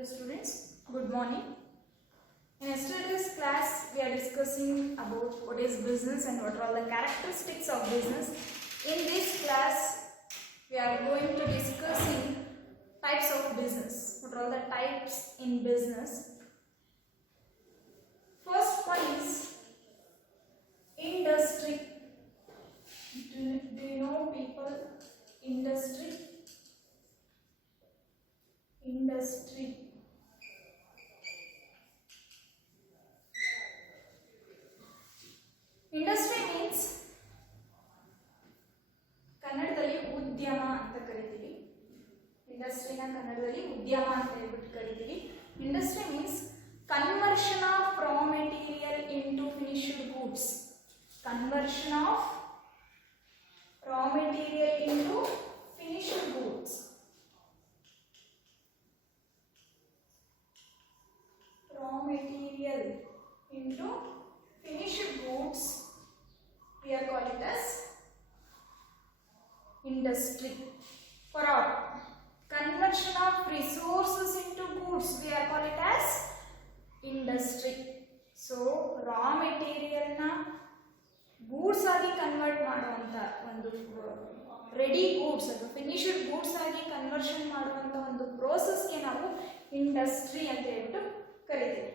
Hello students, good morning. In yesterday's class, we are discussing about what is business and what are all the characteristics of business. In this class, we are going to discussing types of business. What are all the types in business? First one is industry. Do you know people? Industry. Industry. Industry means ಕನ್ನಡದಲ್ಲಿ ಉದ್ಯಮ ಅಂತ ಕರಿತೀವಿ. ಇಂಡಸ್ಟ್ರಿನ ಕನ್ನಡದಲ್ಲಿ ಉದ್ಯಮ ಅಂತ ಹೇಳ್ಬಿಟ್ಟು ಕರಿತೀವಿ. Industry means conversion of raw material into finished goods. Conversion of raw material into finished goods. Raw material into finished goods, we are call it as industry. For our conversion of resources into goods, we are call it as industry. So raw material na goods agi convert ಮಾಡುವಂತ ಒಂದು ready goods ಅದು finished goods ಆಗಿ ಕನ್ವರ್ಷನ್ ಮಾಡುವಂತ ಒಂದು ಪ್ರೋಸೆಸ್ ಗೆ ನಾವು ಇಂಡಸ್ಟ್ರಿ ಅಂತ ಹೇಳ್ಬಿಟ್ಟು ಕರೀತೀವಿ.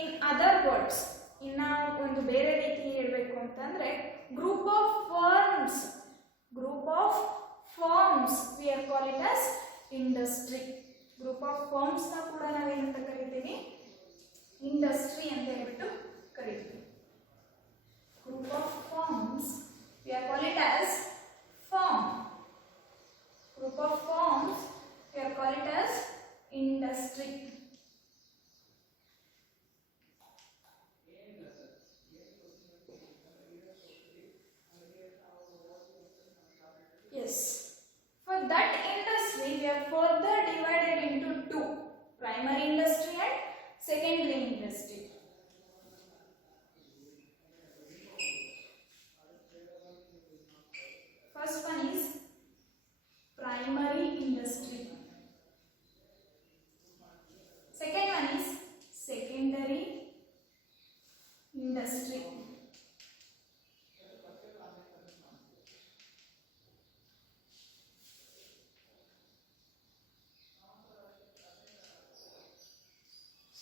ಇನ್ ಅದರ್ ವರ್ಡ್ಸ್, ಇನ್ನ ಒಂದು ಬೇರೆ ರೀತಿ ಹೇಳಬೇಕು ಅಂತಂದ್ರೆ group of firms V are call it as industry. Group of firms ನ ಕೂಡ ನಾವೇನಂತ ಕರಿತೀವಿ? ಇಂಡಸ್ಟ್ರಿ ಅಂತ ಹೇಳ್ಬಿಟ್ಟು ಕರಿತೀವಿ. Group of firms V are call it as firm. Group of firms V are call it as industry. Yes, for that industry we are further divided into two: primary industry and secondary industry. First one is primary industry. Second one is secondary industry.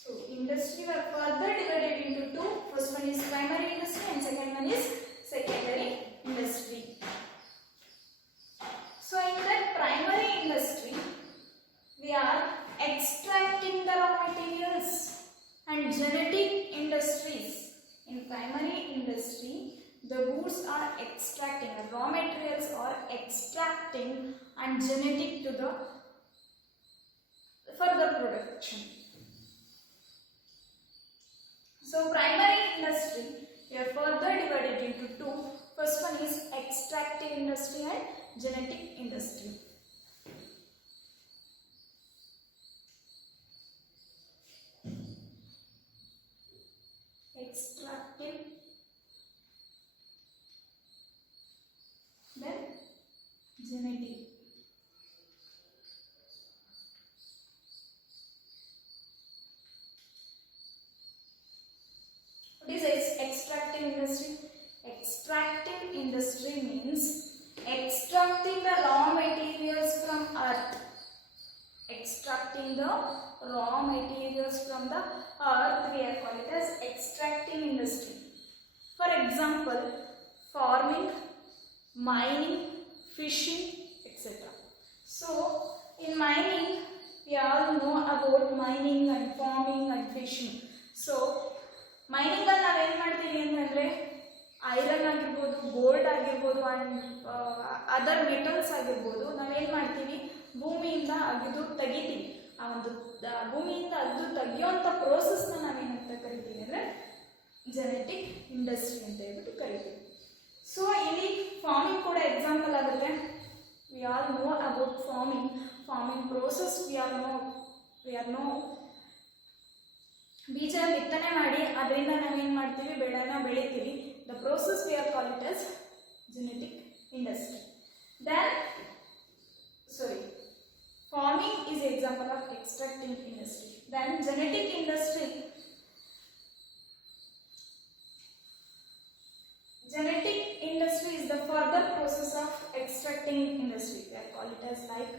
So industry were further divided into two. First one is primary industry and second one is secondary industry. So in that primary industry, we are extracting the raw materials and genetic industries. In primary industry, the goods are extracting, the raw materials are extracting and genetic to the further production. So primary industry, we are further divided into two. First one is extractive industry and genetic industry. Extractive, then genetic. What is extractive industry? Extractive industry means extracting the raw materials from earth. Extracting the raw materials from the earth, we are called it as extracting industry. For example, farming, mining, fishing, etc. So in mining, we all know about mining and farming and fishing. So mining ಅಲ್ಲಿ ನಾವೇನು ಮಾಡ್ತೀವಿ ಅಂತಂದರೆ ಐರನ್ ಆಗಿರ್ಬೋದು, ಗೋಲ್ಡ್ ಆಗಿರ್ಬೋದು and other metals ಆಗಿರ್ಬೋದು, ನಾವೇನು ಮಾಡ್ತೀವಿ? ಭೂಮಿಯಿಂದ ಅಗೆದು ತೆಗಿತೀವಿ. ಆ ಒಂದು ಭೂಮಿಯಿಂದ ಅಗೆದು ತೆಗಿಯೋಂಥ ಪ್ರೋಸೆಸ್ನ ನಾವೇನಂತ ಕರಿತೀವಿ ಅಂದರೆ ಜೆನೆಟಿಕ್ ಇಂಡಸ್ಟ್ರಿ ಅಂತ ಹೇಳ್ಬಿಟ್ಟು ಕರಿತೀವಿ. ಸೊ ಇಲ್ಲಿ ಫಾರ್ಮಿಂಗ್ ಕೂಡ ಎಕ್ಸಾಂಪಲ್ ಆಗುತ್ತೆ. We all know about farming process. We are know ಬೀಜ ಬಿತ್ತನೆ ಮಾಡಿ ಅದರಿಂದ ನಾವೇನು ಮಾಡ್ತೀವಿ? ಬೆಳೆನ ಬೆಳಿತೀವಿ. The process we are call it as genetic industry. Then, farming is example Then genetic industry. Genetic industry is the further process of extracting industry. We call it as like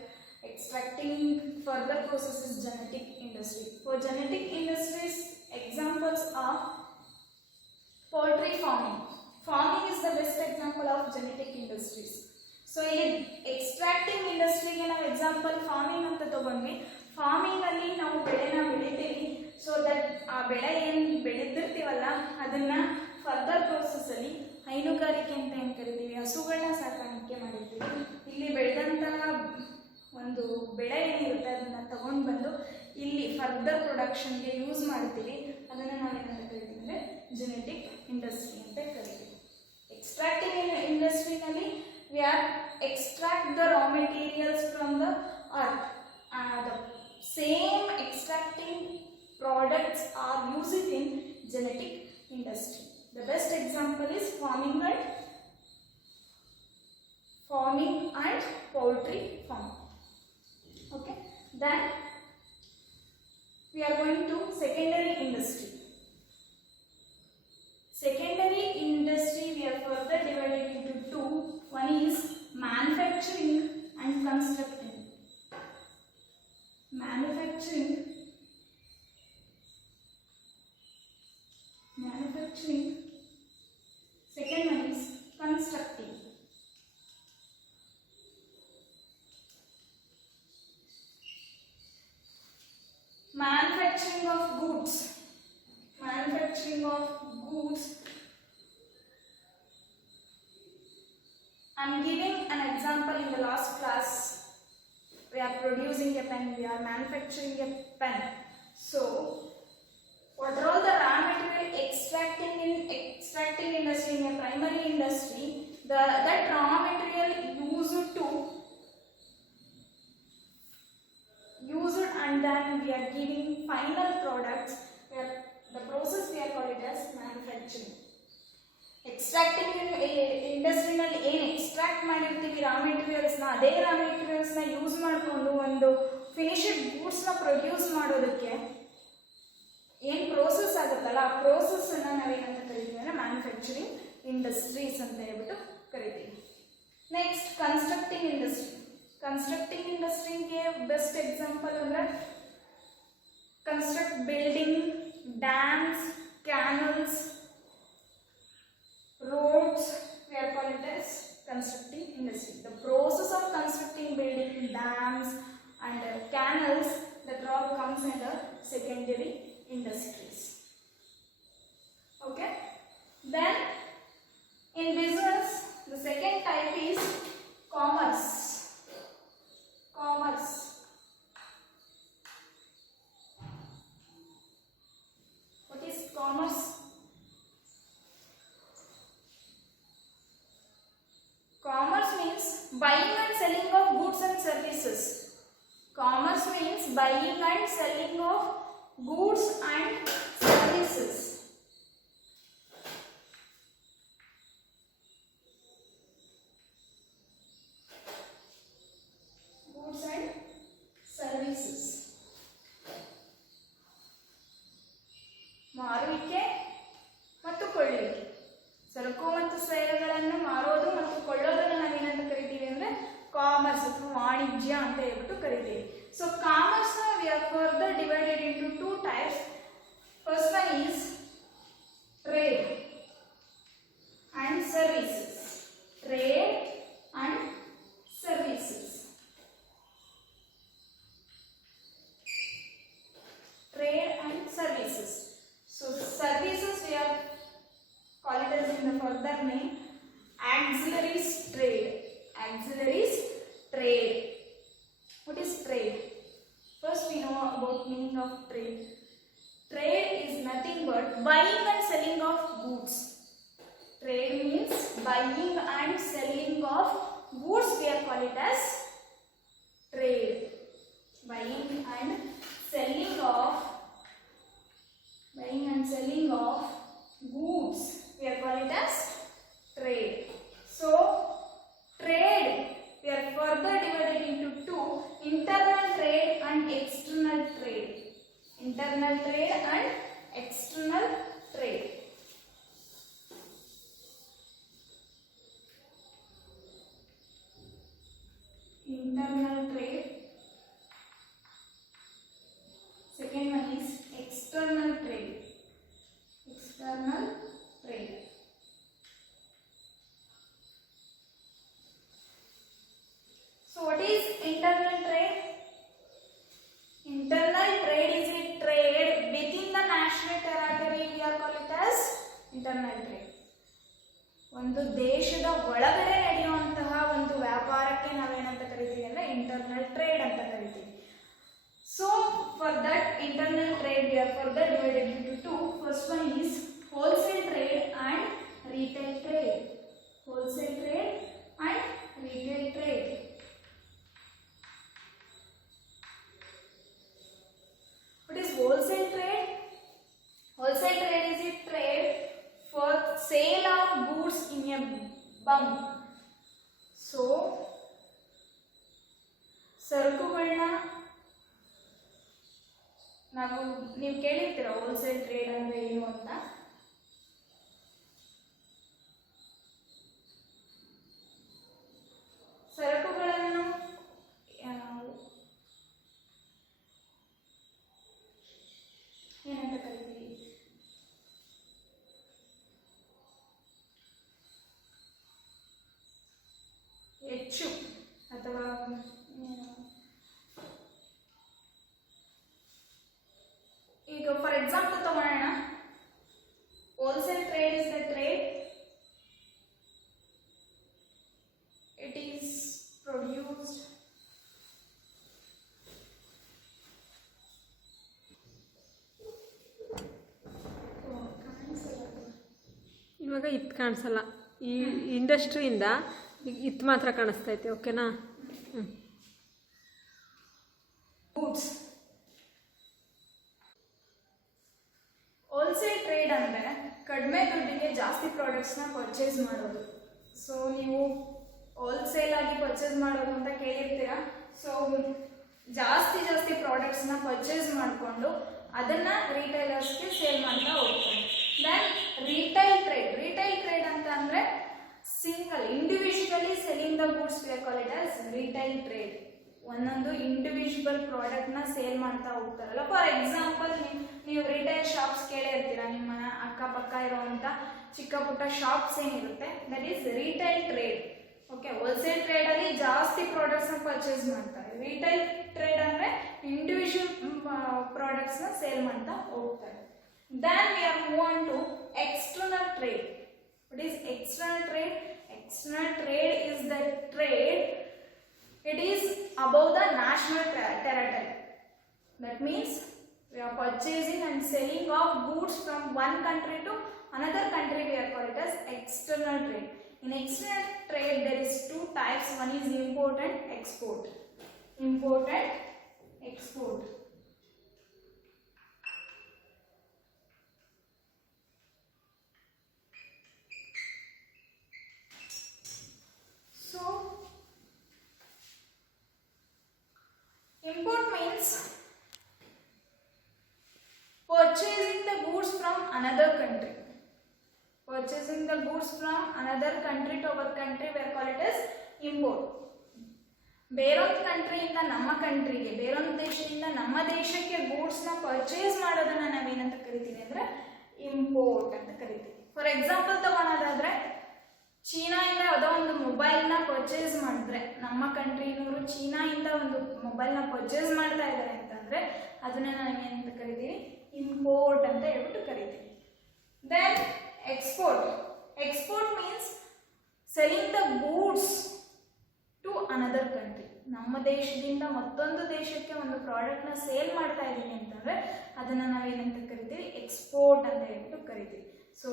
extracting further process is genetic industry. For genetic industries, examples are poultry farming. Farming is the best example of genetic industries. So ಇಲ್ಲಿ extracting industry ಗೆ ನಾವು example farming ಅಂತ ತಗೊಂಡ್ವಿ. ಫಾರ್ಮಿಂಗ್ ಅಲ್ಲಿ ನಾವು ಬೆಳೆನ ಬೆಳಿತೀವಿ. So that ಆ ಬೆಳೆ ಏನು ಬೆಳೆದಿರ್ತೀವಲ್ಲ ಅದನ್ನ ಫರ್ದರ್ ಪ್ರೋಸೆಸ್ ಅಲ್ಲಿ ಹೈನುಗಾರಿಕೆ ಅಂತ ಏನು ಕರಿತೀವಿ, ಹಸುಗಳನ್ನ ಸಾಕಾಣಿಕೆ ಮಾಡಿರ್ತೀವಿ. ಇಲ್ಲಿ ಬೆಳೆದಂತಹ ಒಂದು ಬೆಳೆ ಏನಿರುತ್ತೆ ಅದನ್ನ ತಗೊಂಡು ಬಂದು ಇಲ್ಲಿ ಫರ್ದರ್ ಪ್ರೊಡಕ್ಷನ್ಗೆ ಯೂಸ್ ಮಾಡ್ತೀವಿ. ಅದನ್ನು ನಾವೇನಂತ ಕರಿತೀವಿ ಅಂದರೆ ಜೆನೆಟಿಕ್ ಇಂಡಸ್ಟ್ರಿ ಅಂತ ಕರಿತೀವಿ. ಎಕ್ಸ್ಟ್ರಾಕ್ಟಿಂಗ್ ಇಂಡಸ್ಟ್ರಿನಲ್ಲಿ we are extract the raw materials from the earth. The same extracting products are used in genetic industry. The best example is farming and poultry farming. Okay, then we are going to secondary industry. Secondary industry we are further divided into two. One is manufacturing and constructing. Manufacturing. Second one is constructing. Manufacturing of goods. I am giving an example in the last class. We are producing a pen, we are manufacturing a pen. So, what are all the raw material extracting industry, in a primary industry, that raw material used and then we are giving final products. The process we are called it as manufacturing. Extracting ಇಂಡಸ್ಟ್ರಿನಲ್ಲಿ ಏನು extract ಮಾಡಿರ್ತೀವಿ ರಾ ಮೆಟೀರಿಯಲ್ಸ್ನ, ಅದೇ ರಾ ಮೆಟೀರಿಯಲ್ಸ್ನ ಯೂಸ್ ಮಾಡಿಕೊಂಡು ಒಂದು ಫಿನಿಶ್ಡ್ ಗೂಡ್ಸ್ನ ಪ್ರೊಡ್ಯೂಸ್ ಮಾಡೋದಕ್ಕೆ ಏನು ಪ್ರೋಸೆಸ್ ಆಗುತ್ತಲ್ಲ ಆ ಪ್ರೋಸೆಸ್ಸನ್ನು ನಾವೇನಂತ ಕರಿತೀವಿ ಅಂದರೆ ಮ್ಯಾನುಫ್ಯಾಕ್ಚರಿಂಗ್ ಇಂಡಸ್ಟ್ರೀಸ್ ಅಂತ ಹೇಳ್ಬಿಟ್ಟು ಕರಿತೀವಿ. ನೆಕ್ಸ್ಟ್ ಕನ್ಸ್ಟ್ರಕ್ಟಿಂಗ್ ಇಂಡಸ್ಟ್ರಿಗೆ ಬೆಸ್ಟ್ ಎಕ್ಸಾಂಪಲ್ ಅಂದರೆ construct building, dams, canals, roads, we are called it as constructing industry. The process of constructing building, dams and canals, that all comes under secondary industries. Okay, then in business the second type is commerce. What is commerce? Commerce means buying and selling of goods and services. Commerce means buying and selling of goods and services. Goods and services. ಮಾರುವಿಕೆ ಮತ್ತು ಕೊಳ್ಳುವಿಕೆ. ಸರಕು ಮತ್ತು ಸೇವೆಗಳನ್ನು ಮಾರೋದು ಮತ್ತು ಕೊಳ್ಳೋದನ್ನು ನಾವೇನಂತ ಕರಿತೀವಿ ಅಂದರೆ ಕಾಮರ್ಸ್ ಅಥವಾ ವಾಣಿಜ್ಯ ಅಂತ ಹೇಳ್ಬಿಟ್ಟು ಕರಿತೀವಿ. So commerce we are further divided into two types. First one is trade and services. Trade and services. Trade and services. So services we are call it as in the further name auxiliaries trade. What is trade? First we know about meaning of trade. Trade is nothing but buying and selling of goods. Trade means buying and selling of goods. We are call it as trade. Buying and selling of goods, we are call it as trade. So trade we are further divided into two: internal trade and external trade. Internal internal trade and external trade. Internal trade. Second one is external trade. External trade. So what is internal trade? Internal trade is a trade within the national territory. We are called it as internal trade. ಒಂದು ದೇಶದ ಒಳಗಡೆ ನಡೆಯುವಂತಹ ಒಂದು ವ್ಯಾಪಾರಕ್ಕೆ ನಾವೇನಂತ ಕರಿತೀವಿ ಅಂದ್ರೆ internal trade ಅಂತ ಕರಿತೀವಿ. So for that internal trade we are further divided into two. First one is wholesale trade and retail trade. Wholesale trade and retail trade. What is wholesale trade? Wholesale trade is a trade for sale of goods in a bulk. So ಸರಕುಗಳನ್ನ ನೀವು ಕೇಳಿರ್ತೀರ wholesale trade ಅಂದ್ರೆ ಏನು ಅಂತ. ಸರಕುಗಳನ್ನು ಏನಂತ ಕರಿತೀವಿ? ಹೆಚ್ಚು ಅಥವಾ ಈಗ ಫಾರ್ ಎಕ್ಸಾಂಪಲ್ ತಗೊಳ್ಳೋಣ. Wholesale trade is the trade it is produced ಇವಾಗ ಇದು ಕಾಣಿಸಲ್ಲ, ಈ ಇಂಡಸ್ಟ್ರಿಯಿಂದ ಇದು ಮಾತ್ರ ಕಾಣಿಸ್ತೈತೆ. ಓಕೆನಾ? ಗೂಡ್ಸ್. ಹೋಲ್ಸೇಲ್ ಟ್ರೇಡ್ ಅಂದರೆ ಕಡಿಮೆ ದುಡ್ಡಿಗೆ ಜಾಸ್ತಿ ಪ್ರಾಡಕ್ಟ್ಸ್ನ ಪರ್ಚೇಸ್ ಮಾಡೋದು. ಸೊ ನೀವು ಹೋಲ್ಸೇಲ್ ಆಗಿ ಪರ್ಚೇಸ್ ಮಾಡೋದು ಅಂತ ಕೇಳಿರ್ತೀರ. ಸೊ ಜಾಸ್ತಿ ಪ್ರಾಡಕ್ಟ್ಸ್ನ ಪರ್ಚೇಸ್ ಮಾಡಿಕೊಂಡು ಅದನ್ನು ರೀಟೈಲರ್ಸ್ಗೆ ಸೇಲ್ ಮಾಡ್ತಾ ಹೋಗ್ತಾರೆ. ದೆನ್ ರಿಟೈಲ್ ಟ್ರೇಡ್ ಅಂತ ಅಂದರೆ single individually selling the goods V are call it as retail trade. ಒಂದೊಂದು ಇಂಡಿವಿಜುವಲ್ ಪ್ರಾಡಕ್ಟ್ನ ಸೇಲ್ ಮಾಡ್ತಾ ಹೋಗ್ತಾರಲ್ಲ. ಫಾರ್ ಎಕ್ಸಾಂಪಲ್ ನೀವು ರಿಟೈಲ್ ಶಾಪ್ಸ್ ಕೇಳೇ ಇರ್ತೀರ. ನಿಮ್ಮ ಅಕ್ಕಪಕ್ಕ ಇರುವಂಥ ಚಿಕ್ಕ ಪುಟ್ಟ ಶಾಪ್ಸ್ ಏನಿರುತ್ತೆ that is retail trade. Okay, wholesale ಟ್ರೇಡಲ್ಲಿ ಜಾಸ್ತಿ ಪ್ರಾಡಕ್ಟ್ಸ್ನ ಪರ್ಚೇಸ್ ಮಾಡ್ತಾರೆ. ರಿಟೈಲ್ ಟ್ರೇಡ್ ಅಂದರೆ ಇಂಡಿವಿಜುವಲ್ ಪ್ರಾಡಕ್ಟ್ಸ್ನ ಸೇಲ್ ಮಾಡ್ತಾ ಹೋಗ್ತಾರೆ. Then we are move on to external trade. What is external trade? External trade is the trade. It is above the national territory. That means we are purchasing and selling of goods from one country to another country. We are called it as external trade. In external trade there is two types. One is import and export. Import and export. Import means purchasing the goods from another country. Purchasing the goods from another country to our country, we call it as import. ಬೇರೊಂದು ಕಂಟ್ರಿಯಿಂದ ನಮ್ಮ ಕಂಟ್ರಿಗೆ, ಬೇರೊಂದು ದೇಶದಿಂದ ನಮ್ಮ ದೇಶಕ್ಕೆ ಗೂಡ್ಸ್ನ ಪರ್ಚೇಸ್ ಮಾಡೋದನ್ನ ನಾವೇನಂತ ಕರಿತೀವಿ ಅಂದರೆ ಇಂಪೋರ್ಟ್ ಅಂತ ಕರಿತೀವಿ. ಫಾರ್ ಎಕ್ಸಾಂಪಲ್ ತಗೊಳೋದಾದ್ರೆ ಚೀನಾಯಿಂದ ಯಾವುದೋ ಒಂದು ಮೊಬೈಲ್ನ ಪರ್ಚೇಸ್ ಮಾಡಿದ್ರೆ, ನಮ್ಮ ಕಂಟ್ರಿನವರು ಚೀನಾಯಿಂದ ಒಂದು ಮೊಬೈಲ್ನ ಪರ್ಚೇಸ್ ಮಾಡ್ತಾ ಇದ್ದಾರೆ ಅಂತಂದರೆ ಅದನ್ನ ನಾವೇನಂತ ಕರಿತೀವಿ? ಇಂಪೋರ್ಟ್ ಅಂತ ಹೇಳ್ಬಿಟ್ಟು ಕರಿತೀವಿ. Then export. Export means selling the goods to another country. ನಮ್ಮ ದೇಶದಿಂದ ಮತ್ತೊಂದು ದೇಶಕ್ಕೆ ಒಂದು ಪ್ರಾಡಕ್ಟ್ನ ಸೇಲ್ ಮಾಡ್ತಾ ಇದ್ದೀವಿ ಅಂತಂದರೆ ಅದನ್ನು ನಾವೇನಂತ ಕರಿತೀವಿ? ಎಕ್ಸ್ಪೋರ್ಟ್ ಅಂತ ಹೇಳ್ಬಿಟ್ಟು ಕರಿತೀವಿ. ಸೊ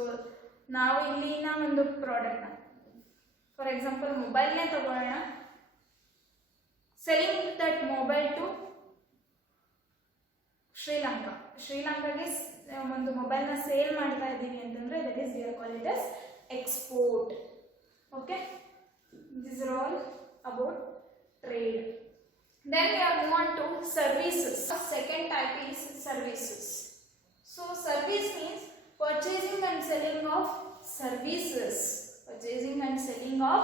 ನಾವು ಇಲ್ಲಿನ ಒಂದು ಪ್ರಾಡಕ್ಟ್ನ, ಫಾರ್ ಎಕ್ಸಾಂಪಲ್ ಮೊಬೈಲ್ನೇ ತಗೊಳ್ಳೋಣ. ಸೆಲ್ಲಿಂಗ್ ದಟ್ ಮೊಬೈಲ್ ಟು ಶ್ರೀಲಂಕಾಗೆ ಒಂದು ಮೊಬೈಲ್ನ ಸೇಲ್ ಮಾಡ್ತಾ ಇದ್ದೀವಿ ಅಂತಂದರೆ that is V are call it as export. Okay, this are all about trade. Then we are move on to services. Second type is services. So service means purchasing and selling of services. Purchasing and selling of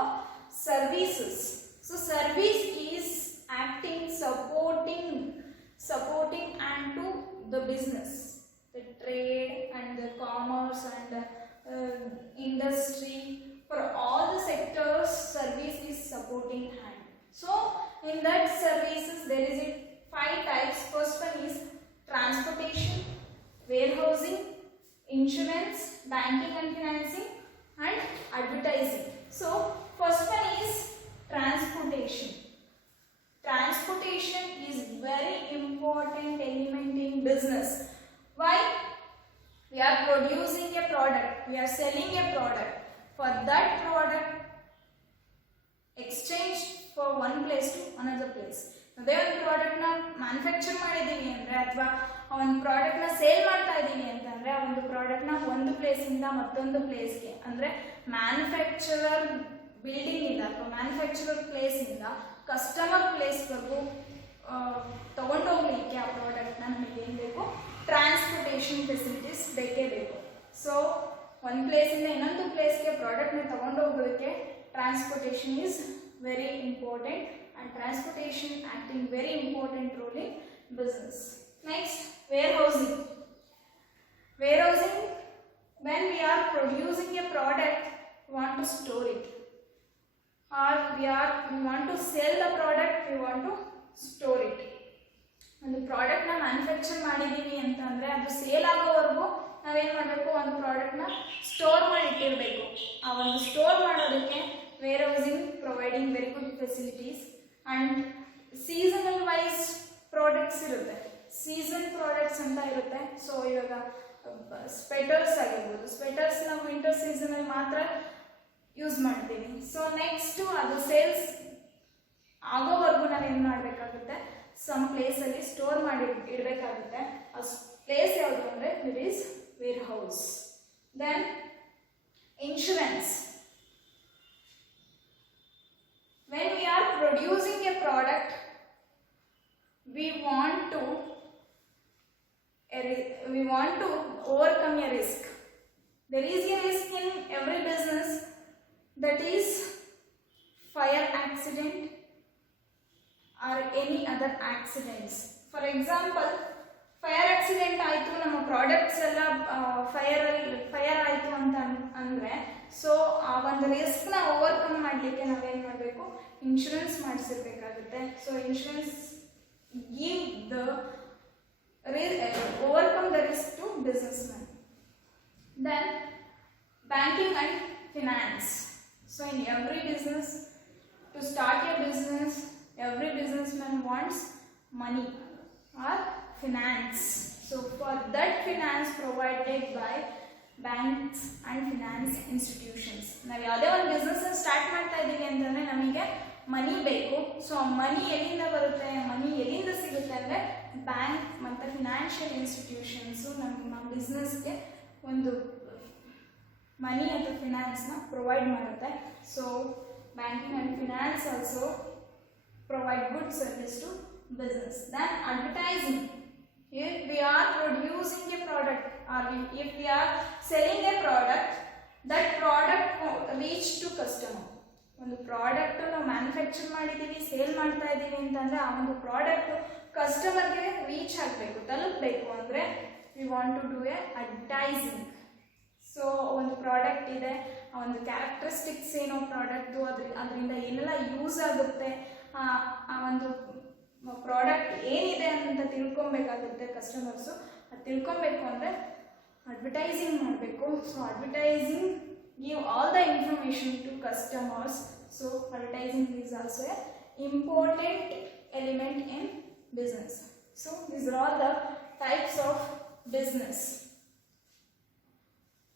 services. So service is acting, supporting and to the business, the trade and the commerce and the industry. For all the sectors, service is supporting hand. So in that services there is 5 types. First one is transportation, warehousing, insurance, banking and financing, and advertising. So first one is transportation. Transportation is very important element in business. Why? We are producing a product, we are selling a product. For that product, exchange for one place to another place. ಅದೇ ಒಂದು ಪ್ರಾಡಕ್ಟ್ನ ಮ್ಯಾನುಫ್ಯಾಕ್ಚರ್ ಮಾಡಿದ್ದೀವಿ ಅಂದರೆ ಅಥವಾ ಒಂದು ಪ್ರಾಡಕ್ಟ್ನ ಸೇಲ್ ಮಾಡ್ತಾ ಇದ್ದೀವಿ ಅಂತಂದರೆ ಆ ಒಂದು ಪ್ರಾಡಕ್ಟ್ನ ಒಂದು ಪ್ಲೇಸಿಂದ ಮತ್ತೊಂದು ಪ್ಲೇಸ್ಗೆ ಅಂದರೆ ಮ್ಯಾನುಫ್ಯಾಕ್ಚರರ್ ಬಿಲ್ಡಿಂಗಿಂದ ಅಥವಾ ಮ್ಯಾನುಫ್ಯಾಕ್ಚರರ್ ಪ್ಲೇಸಿಂದ ಕಸ್ಟಮರ್ ಪ್ಲೇಸ್ವರೆಗೂ ತಗೊಂಡೋಗ್ಲಿಕ್ಕೆ ಆ ಪ್ರಾಡಕ್ಟ್ನ ನಮಗೆ ಏನು ಬೇಕು? ಟ್ರಾನ್ಸ್ಪೋರ್ಟೇಷನ್ ಫೆಸಿಲಿಟೀಸ್ ಬೇಕೇ ಬೇಕು. ಸೊ ಒಂದು ಪ್ಲೇಸಿಂದ ಇನ್ನೊಂದು ಪ್ಲೇಸ್ಗೆ ಪ್ರಾಡಕ್ಟ್ನ ತಗೊಂಡೋಗೋದಕ್ಕೆ transportation is very important, and transportation acting very important role in business. Next, warehousing. Warehousing, when we are producing a product, we want to store it, or we want to sell the product, we want to store it. ಒಂದು ಪ್ರಾಡಕ್ಟ್ನ ಮ್ಯಾನುಫ್ಯಾಕ್ಚರ್ ಮಾಡಿದ್ದೀವಿ ಅಂತಂದರೆ ಅದು ಸೇಲ್ ಆಗೋವರೆಗೂ ನಾವೇನು ಮಾಡಬೇಕು? ಒಂದು ಪ್ರಾಡಕ್ಟ್ನ ಸ್ಟೋರ್ ಮಾಡಿ ಇಟ್ಟಿರಬೇಕು. ಆ ಒಂದು ಸ್ಟೋರ್ ಮಾಡೋದಕ್ಕೆ warehousing providing very good facilities, and seasonal wise products irutte, season products anta irutte. So ivaga sweaters agirbodu, sweaters na winter season alli matra use ಮಾಡ್ತೀವಿ. ಸೊ ನೆಕ್ಸ್ಟ್ ಅದು ಸೇಲ್ಸ್ ಆಗೋವರೆಗೂ ನಾವು ಏನು ಮಾಡಬೇಕಾಗುತ್ತೆ? ಸಮ್ ಪ್ಲೇಸಲ್ಲಿ ಸ್ಟೋರ್ ಮಾಡಿ ಇಡಬೇಕಾಗುತ್ತೆ. ಆ ಪ್ಲೇಸ್ ಯಾವುದು ಅಂದರೆ it is warehouse. Then insurance. When we are producing a product, we want to overcome a risk. There is a risk in every business, that is fire accident or any other accidents. For example, fire accident ಆಯಿತು, ನಮ್ಮ ಪ್ರಾಡಕ್ಟ್ಸ್ ಎಲ್ಲ ಫೈರ್ ಆಯಿತು ಅಂತ ಅಂದರೆ, ಸೊ ಆ ಒಂದು ರಿಸ್ಕ್ನ ಓವರ್ಕಮ್ ಮಾಡಲಿಕ್ಕೆ ನಾವೇನು ಮಾಡಬೇಕು? ಇನ್ಶೂರೆನ್ಸ್ ಮಾಡಿಸಿರ್ಬೇಕಾಗುತ್ತೆ. So insurance give the overcome the risk to business man. Then banking and finance. So in every business, to start a business, every business man wants money or finance. So for that, finance provided by banks and finance institutions. ನಾವು ಯಾವುದೇ ಒಂದು business start ಮಾಡ್ತಾ ಇದ್ದೀವಿ ಅಂತಂದರೆ ನಮಗೆ ಮನಿ ಬೇಕು. ಸೊ ಮನಿ ಎಲ್ಲಿಂದ ಬರುತ್ತೆ? ಮನಿ ಎಲ್ಲಿಂದ ಸಿಗುತ್ತೆ ಅಂದರೆ ಬ್ಯಾಂಕ್ ಮತ್ತು ಫಿನಾನ್ಷಿಯಲ್ ಇನ್ಸ್ಟಿಟ್ಯೂಷನ್ಸು ನಮ್ಮ ಬಿಸ್ನೆಸ್ಗೆ ಒಂದು ಮನಿ ಅಥವಾ ಫಿನಾನ್ಸ್ನ ಪ್ರೊವೈಡ್ ಮಾಡುತ್ತೆ. So banking and finance also provide good service to business. Then advertising. If we are producing a product or if we are selling a product, that product reach to customer. ಒಂದು ಪ್ರಾಡಕ್ಟು ನಾವು ಮ್ಯಾನುಫ್ಯಾಕ್ಚರ್ ಮಾಡಿದ್ದೀವಿ, ಸೇಲ್ ಮಾಡ್ತಾ ಇದ್ದೀವಿ ಅಂತಂದರೆ ಆ ಒಂದು ಪ್ರಾಡಕ್ಟು ಕಸ್ಟಮರ್ಗೆ ರೀಚ್ ಆಗಬೇಕು, ತಲುಪಬೇಕು ಅಂದರೆ we want to do a advertising. So ಒಂದು ಪ್ರಾಡಕ್ಟ್ ಇದೆ, ಆ ಒಂದು ಕ್ಯಾರೆಕ್ಟರಿಸ್ಟಿಕ್ಸ್ ಏನೋ ಪ್ರಾಡಕ್ಟು, ಅದರಿಂದ ಏನೆಲ್ಲ ಯೂಸ್ ಆಗುತ್ತೆ, ಆ ಒಂದು ಪ್ರಾಡಕ್ಟ್ ಏನಿದೆ ಅಂತ ತಿಳ್ಕೊಬೇಕಾಗುತ್ತೆ ಕಸ್ಟಮರ್ಸು. ಅದು ತಿಳ್ಕೊಬೇಕು ಅಂದರೆ ಅಡ್ವರ್ಟೈಸಿಂಗ್ ಮಾಡಬೇಕು. So advertising give all the information to customers. So advertising is also a important element in business. So these are all the types of business.